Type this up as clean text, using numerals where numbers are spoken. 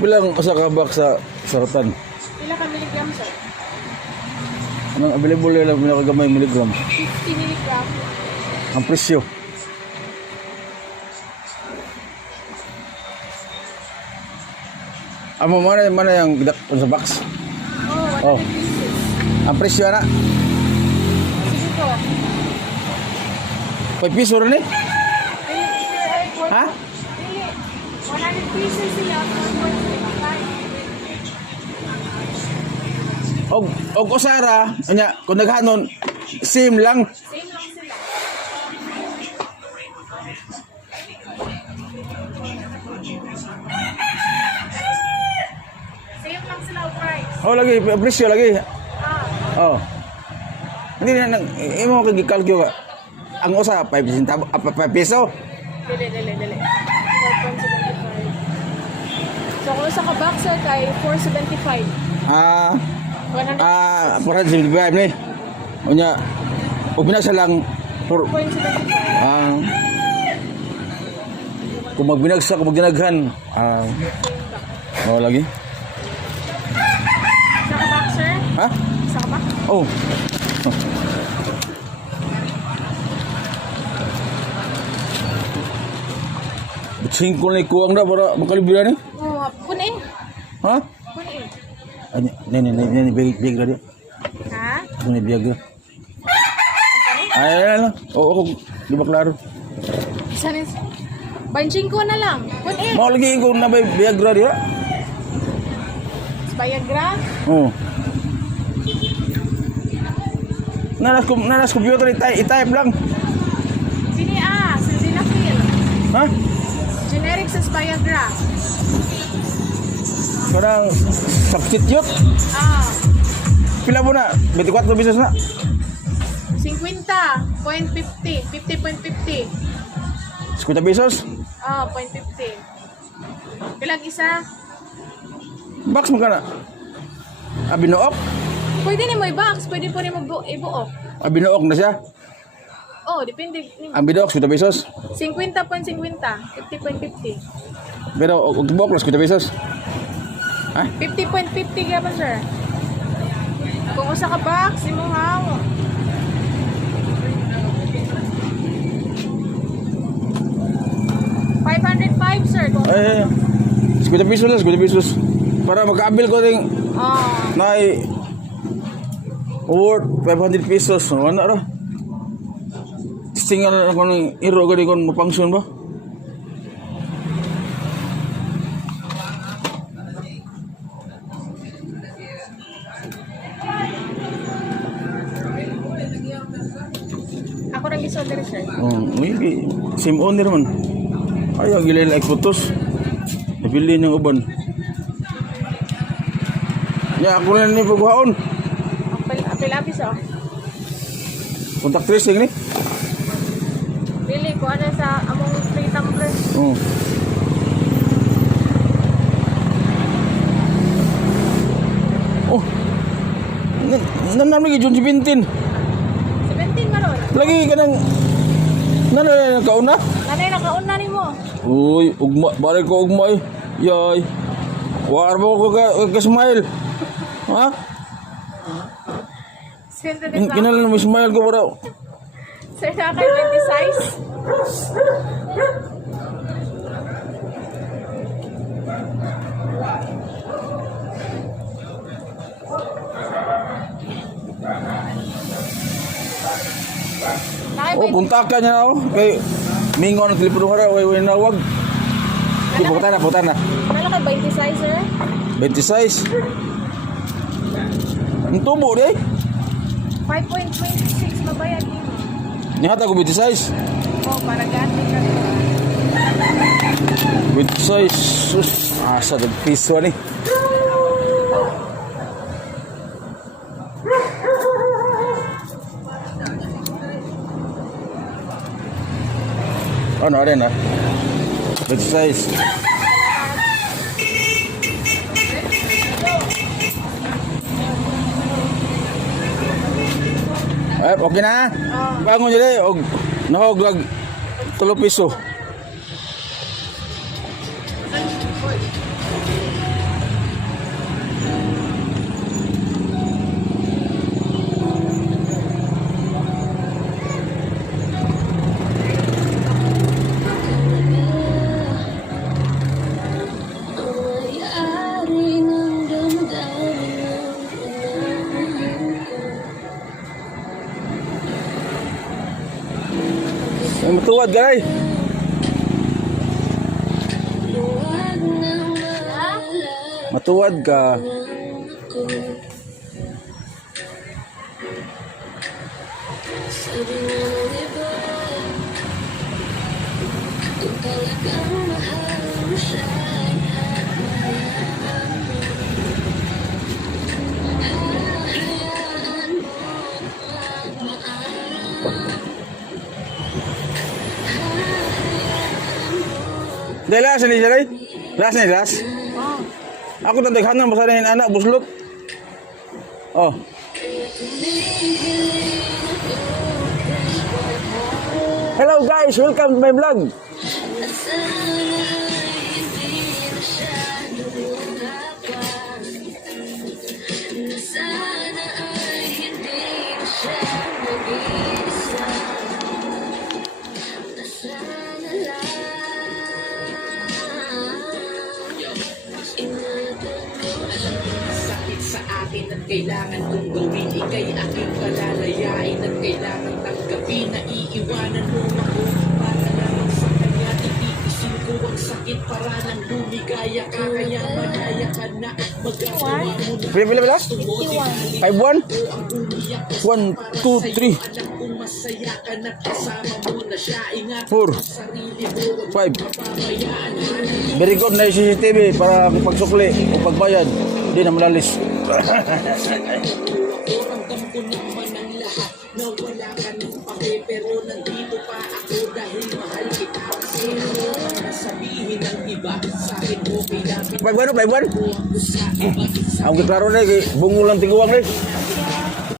Bilang usa ka box sa saratan. Pila ka milligram, sir? Anong available lang pinakagamay milligram? 50 milligram. Ang presyo. Amo mana yang sa box? Oh, 100 Oh. pieces. Ang presyo na. Sige po. 5 piso rin eh. Ha? Dili. 100 pieces sila. Og usara, anya kung naghanon same lang. Same lang sila. Same lang sila ang price. Oh lagi presyo lagi. Oh. Hindi na imo kay gikalkyo ka. Ang usa 5 centavo, 5 piso. Dili. 4.75. So kung sa ka-boxer kay 4.75. 100 475 ni. Unya og binasa lang for 4.75. kung magbinagsak kung magdinaghan lagi. Sa ka-boxer? Ha? Sa ka-boxer? Oh. Singkol na ikuwang na para makalibira ni. Oh, punin. Ha? Punin. Ni biyag na dia. Ha? Ni biyag na. Ay, lang. Oo, di ba klaro? Sanin? Banching ko na lang. Punin. Mau lagi ko na ba biyag na dia? Viagra? Oo. Nanas computer i-type lang. Sini sildenafil. Ha? Generic sa Viagra. Kadang substitute. Pila mo na? 24 pesos na. 50.50. 50.50. 50 pesos. 0.50. Pilang isa? Box mo ka na. Binuok? Pwede ni mo i-box. Pwede po ni mo ibuok. Binuok na siya. Oh, depende. Ang binuok, 50 pesos. 50.50. 50.50. Pero, huwag buok lang, 50 pesos. Ha? 50.50 kaya pa, sir? Kung usa ka box, imo hawo. $505, sir. Kung 50 pesos lang, 50 pesos. Para magkaabil ko rin na worth 500 pesos. Ano ra? Tinggal ako ng iro gani kon mapangsyon ba? ako nang isolder, sir. May same owner man. Ay, ang gilay like putos. Napili niyang uban. Ya, ako na ni pagwaon. Apil-apis, oh. Contact tracing ni. Dili ko ano sa among free tumbler. Oh. Oh. Nanami June 17. 17 maron. Lagi ka nang nanay kauna? Nanay nakauna nimo. Uy, ugma, balik ko ugma eh. Yay. War mo ko ka smile. Ha? Swerte din lang. Kinalan mo smile ko para. Sir, na kay 20 size. Oh, kontakan niya ako. Kay Mingo ng telepono hara, way nawag. Di putan na. Ano kay 20 size, sir? 26. Ang tubo di. 5.26 mabayad nimo. Nihata ko 26. Oh, para gati ka. 26. Sus, asa ng piso ni. Ano rin ah? 26. Okay na? Bangon dyan og nahoglag 3 piso. Matuwad ka rin. Matuwad ka. Dahil last ni siya rin? Last ni last? Oh. Ako tandaghanan mo sana yung anak, buslot. Oh. Hello guys, welcome to my vlog. Sakit sa akin at kailangan kong gawin. Ika'y aking palalayain at kailangan tanggapin. Naiiwanan mo ako para lamang sa kanya. Titiisin ko ang sakit para nang lumigaya ka. Kaya manaya ka na at magagawa mo na. Pila? 51. 5-1? 1, 2, 3, Anak kong masaya ka na kasama mo na siya. Ingat 4, ang sarili mo. 5. Very good na yung CCTV para pagsukli o pagbayad. Hindi na malalis. Ramdam ko naman ang lahat na wala ka ng pake. Pero nandito pa ako dahil mahal kita. Kasi ano ang nasabihin ng iba. Sa akin mo kailangan 5-1 o 5-1? ko sa iba. Ang kiklaro na, bungo lang tiguang rin.